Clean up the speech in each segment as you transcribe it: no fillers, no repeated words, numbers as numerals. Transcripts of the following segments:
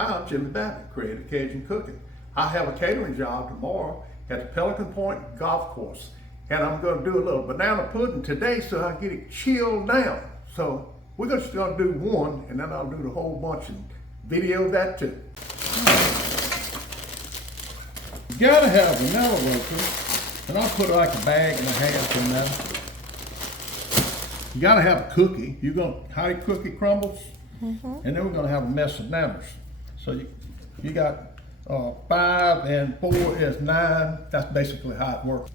I'm Jimmy Babbitt, Creative Cajun Cooking. I have a catering job tomorrow at the Pelican Point Golf Course, and I'm going to do a little banana pudding today so I get it chilled down. So we're just going to do one, and then I'll do the whole bunch and video that too. You gotta have vanilla wafer, and I'll put like a bag and a half in there. You gotta have a cookie. You're gonna how cookie crumbles, and then we're gonna have a mess of nanners. So you got 5 and 4 is 9. That's basically how it works.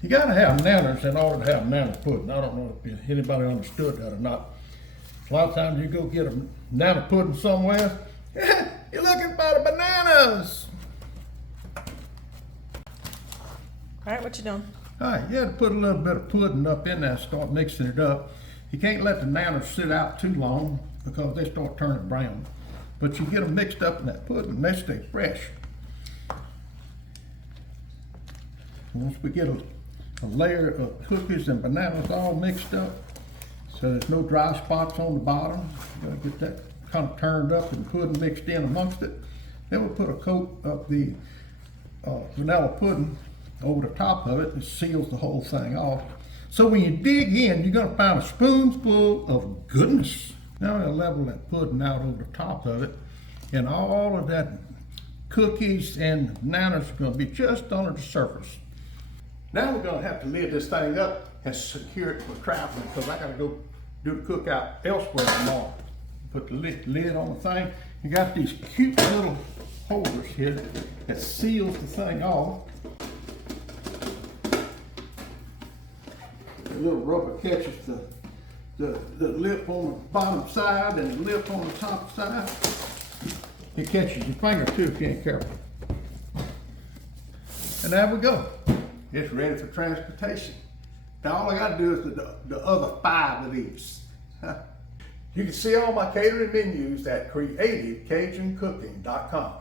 You gotta have nanners in order to have nana pudding. I don't know if anybody understood that or not. A lot of times you go get a nana pudding somewhere, you're looking for the bananas. All right, what you doing? All right, you have to put a little bit of pudding up in there, start mixing it up. You can't let the nanas sit out too long because they start turning brown. But you get them mixed up in that pudding and they stay fresh. Once we get a layer of cookies and bananas all mixed up, so there's no dry spots on the bottom, you gotta get that kind of turned up and pudding mixed in amongst it. Then we'll put a coat of the vanilla pudding over the top of it. It seals the whole thing off. So when you dig in, you're gonna find a spoonful of goodness. Now we'll level that pudding out over the top of it, and all of that cookies and nanas are gonna be just under the surface. Now we're gonna have to lid this thing up and secure it for traveling because I gotta go do the cookout elsewhere tomorrow. Put the lid on the thing. You got these cute little holders here that seals the thing off. The little rubber catches the lip on the bottom side and the lip on the top side. It catches your finger too if you ain't careful. And there we go. It's ready for transportation. Now all I gotta do is the other 5 of these. You can see all my catering menus at creativecajunCooking.com.